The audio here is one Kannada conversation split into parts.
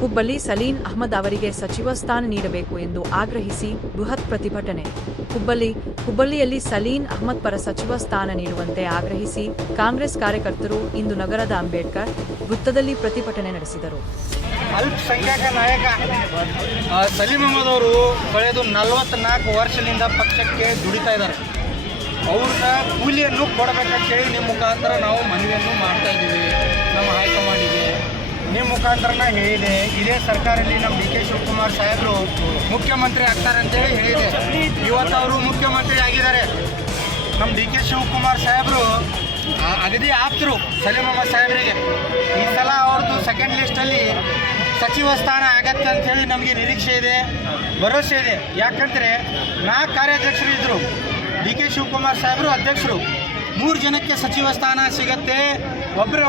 ಹುಬ್ಬಳ್ಳಿ ಸಲೀನ್ ಅಹ್ಮದ್ ಅವರಿಗೆ ಸಚಿವ ಸ್ಥಾನ ನೀಡಬೇಕು ಎಂದು ಆಗ್ರಹಿಸಿ ಬೃಹತ್ ಪ್ರತಿಭಟನೆ. ಹುಬ್ಬಳ್ಳಿಯಲ್ಲಿ ಸಲೀನ್ ಅಹ್ಮದ್ ಪರ ಸಚಿವ ಸ್ಥಾನ ನೀಡುವಂತೆ ಆಗ್ರಹಿಸಿ ಕಾಂಗ್ರೆಸ್ ಕಾರ್ಯಕರ್ತರು ಇಂದು ನಗರದ ಅಂಬೇಡ್ಕರ್ ವೃತ್ತದಲ್ಲಿ ಪ್ರತಿಭಟನೆ ನಡೆಸಿದರು. ಅಲ್ಪಸಂಖ್ಯಾತ ನಾಯಕ ಸಲೀಂ ಅಹ್ಮದ್ ಅವರು ಕಳೆದ 44 ವರ್ಷದಿಂದ ಪಕ್ಷಕ್ಕೆ ದುಡಿತಾ ಇದ್ದಾರೆ. ಅವ್ರನ್ನ ಕೂಲಿಯನ್ನು ಕೊಡಬೇಕಂತೇಳಿ ನಿಮ್ಮ ಮುಖಾಂತರ ನಾವು ಮನವಿಯನ್ನು ಮಾಡ್ತಾ ಇದ್ದೀವಿ. ನಮ್ಮ ಹೈಕಮಾಂಡಿಗೆ ನಿಮ್ಮ ಮುಖಾಂತರನ ಹೇಳಿದೆ. ಇದೇ ಸರ್ಕಾರದಲ್ಲಿ ನಮ್ಮ ಡಿ ಕೆ ಶಿವಕುಮಾರ್ ಸಾಹೇಬರು ಮುಖ್ಯಮಂತ್ರಿ ಆಗ್ತಾರೆ ಅಂತೇಳಿ ಹೇಳಿದೆ. ಇವತ್ತು ಅವರು ಮುಖ್ಯಮಂತ್ರಿ ಆಗಿದ್ದಾರೆ. ನಮ್ಮ ಡಿ ಕೆ ಶಿವಕುಮಾರ್ ಸಾಹೇಬರು ಅಗದಿ ಆಪ್ತರು ಸಲೀಂ ಅಹ್ಮದ್ ಸಾಹೇಬರಿಗೆ. ಈ ಸಲ ಅವ್ರದ್ದು ಸೆಕೆಂಡ್ ಲಿಸ್ಟಲ್ಲಿ ಸಚಿವ ಸ್ಥಾನ ಆಗತ್ತೆ ಅಂಥೇಳಿ ನಮಗೆ ನಿರೀಕ್ಷೆ ಇದೆ, ಭರವಸೆ ಇದೆ. ಯಾಕಂದರೆ 4 ಕಾರ್ಯಾಧ್ಯಕ್ಷರು ಇದ್ದರು, ಡಿ ಕೆ ಶಿವಕುಮಾರ್ ಸಾಹೇಬರು ಅಧ್ಯಕ್ಷರು. 3 ಜನಕ್ಕೆ ಸಚಿವ ಸ್ಥಾನ ಸಿಗತ್ತೆ. ಒಬ್ಬರ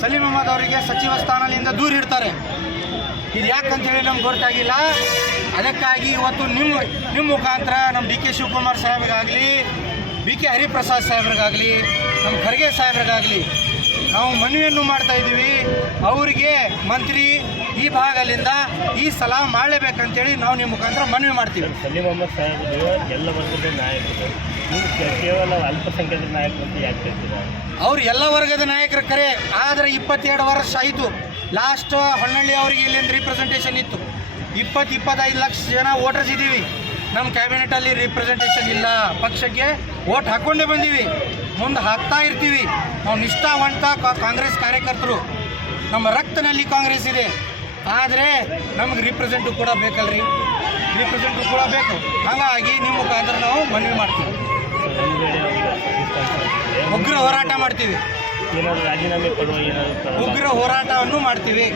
ಸಲೀಂ ಅಹ್ಮದ್ ಅವರಿಗೆ ಸಚಿವ ಸ್ಥಾನದಿಂದ ದೂರ ಇಡ್ತಾರೆ. ಇದು ಯಾಕಂತೇಳಿ ನಮ್ಗೆ ಗೊತ್ತಾಗಿಲ್ಲ. ಅದಕ್ಕಾಗಿ ಇವತ್ತು ನಿಮ್ಮ ಮುಖಾಂತರ ನಮ್ಮ ಡಿ ಕೆ ಶಿವಕುಮಾರ್ ಸಾಹೇಬ್ರಿಗಾಗಲಿ, ಬಿ ಕೆ ಹರಿಪ್ರಸಾದ್ ಸಾಹೇಬ್ರಿಗಾಗಲಿ, ನಮ್ಮ ಖರ್ಗೆ ಸಾಹೇಬ್ರಿಗಾಗಲಿ ನಾವು ಮನವಿಯನ್ನು ಮಾಡ್ತಾ ಇದ್ದೀವಿ. ಅವರಿಗೆ ಮಂತ್ರಿ ಈ ಭಾಗದಿಂದ ಈ ಸಲ ಮಾಡಲೇಬೇಕಂತೇಳಿ ನಾವು ನಿಮ್ಮ ಮುಖಾಂತರ ಮನವಿ ಮಾಡ್ತೀವಿ. ಸಲೀಂ ಅಹ್ಮದ್ ಸಾಹೇಬರು ಎಲ್ಲ ವರ್ಗದ ನಾಯಕರು, ಕೇವಲ ಅಲ್ಪಸಂಖ್ಯಾತರ ನಾಯಕರು ಅಂತ ಯಾಕೆ ಹೇಳ್ತೀರಾ? ಅವ್ರು ಎಲ್ಲ ವರ್ಗದ ನಾಯಕರ ಕರೆ. ಆದರೆ 22 ವರ್ಷ ಆಯಿತು. ಲಾಸ್ಟ್ ಹೊನ್ನಳ್ಳಿ ಅವರಿಗೆ ಇಲ್ಲಿಂದ ರಿಪ್ರೆಸೆಂಟೇಷನ್ ಇತ್ತು. 20-25 ಲಕ್ಷ ಜನ ವೋಟರ್ಸ್ ಇದ್ದೀವಿ. ನಮ್ಮ ಕ್ಯಾಬಿನೆಟಲ್ಲಿ ರಿಪ್ರೆಸೆಂಟೇಷನ್ ಇಲ್ಲ. ಪಕ್ಷಕ್ಕೆ ವೋಟ್ ಹಾಕ್ಕೊಂಡೇ ಬಂದೀವಿ, ಮುಂದೆ ಹಾಕ್ತಾ ಇರ್ತೀವಿ. ನಾವು ನಿಷ್ಠಾವಂತ ಕಾಂಗ್ರೆಸ್ ಕಾರ್ಯಕರ್ತರು. ನಮ್ಮ ರಕ್ತನಲ್ಲಿ ಕಾಂಗ್ರೆಸ್ ಇದೆ. ಆದರೆ ನಮಗೆ ರಿಪ್ರೆಸೆಂಟು ಕೂಡ ಬೇಕಲ್ರಿ, ರಿಪ್ರೆಸೆಂಟು ಕೂಡ ಬೇಕು. ಹಾಗಾಗಿ ನಿಮ್ಮ ಮುಖಾಂತರ ನಾವು ಮನವಿ ಮಾಡ್ತೀವಿ. ಉಗ್ರ ಹೋರಾಟ ಮಾಡ್ತೀವಿ, ಏನಾದರೂ ರಾಜೀನಾಮೆ ಕೊಡುವ ಏನಾದರೂ ಉಗ್ರ ಹೋರಾಟವನ್ನು ಮಾಡ್ತೀವಿ.